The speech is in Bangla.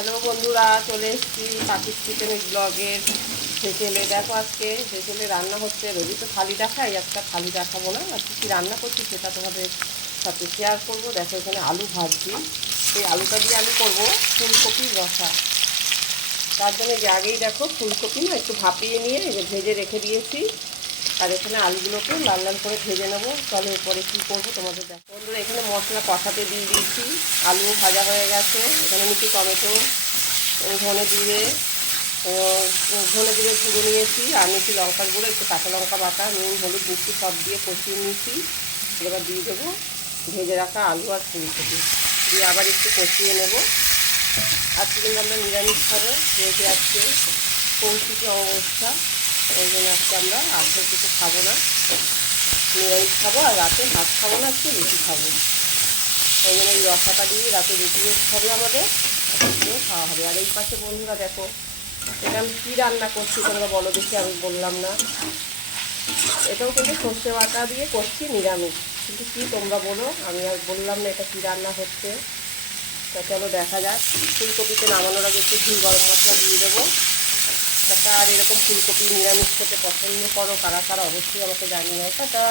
হ্যালো বন্ধুরা, চলে এসেছি পাখির কিচেন ব্লগের হেসেলে দেখো আজকে হেসেলে রান্না হচ্ছে। রবি তো থালি দেখাই একটা থালি দেখাবো না। আজকে কী রান্না করছি সেটা তোমাদের সাথে শেয়ার করব। দেখো এখানে আলু ভাজছি। সেই আলুটা দিয়ে আমি করব ফুলকপির রসা। তার জন্য যে আগেই দেখো ফুলকপি না, একটু ভাপিয়ে নিয়ে ভেজে রেখে দিয়েছি। আর এখানে আলুগুলোকে লাল লাল করে ভেজে নেব। চলো এরপরে কী করব তোমাদের দেখো বন্ধুরা, এখানে মশলা কষাতে দিয়ে দিয়েছি। আলু ভাজা হয়ে গেছে। এখানে নিচ্ছি টমেটো ধনে ও ধনে জিরে গুঁড়ো নিয়েছি, আর নিচ্ছি লঙ্কার গুঁড়ো, একটু কাঁচা লঙ্কা বাটা, নুন, হলুদ, মিষ্টি সব দিয়ে কষিয়ে নিয়েছি। এবার দিয়ে দেবো ভেজে রাখা আলু আর ফুলকপি দিয়ে আবার একটু কষিয়ে নেব। আজকে কিন্তু আমরা নিরামিষ খাব, যেহেতু আজকে কৌশিকী অমাবস্যা। ওই জন্য আজকে আমরা আজকে কিছু খাব না। নিরামিষ খাব আর রাতে ভাত খাব না আজকে রুটি খাব। ওই জন্য এই রসাটা দিয়ে রাতে রুটি হবে আমাদের আজকে খাওয়া হবে। আর এই পাশে বন্ধুরা দেখো, এটা আমি কী রান্না করছি তোমরা বলো দেখি, আমি বললাম না। এটাও কিন্তু সর্ষে বাটা দিয়ে করছি নিরামিষ। কিন্তু কী তোমরা বলো, আমি আর বললাম না এটা কী রান্না হচ্ছে। তা চলো দেখা যাক। ফুলকপিতে নামানোর আগে একটু ঘি গরম মশলা দিয়ে দেবো। টাকা আর এরকম ফুলকপি নিরামিষ খেতে পছন্দ করো কারা কারা অবশ্যই আমাকে জানিয়ে টাটা!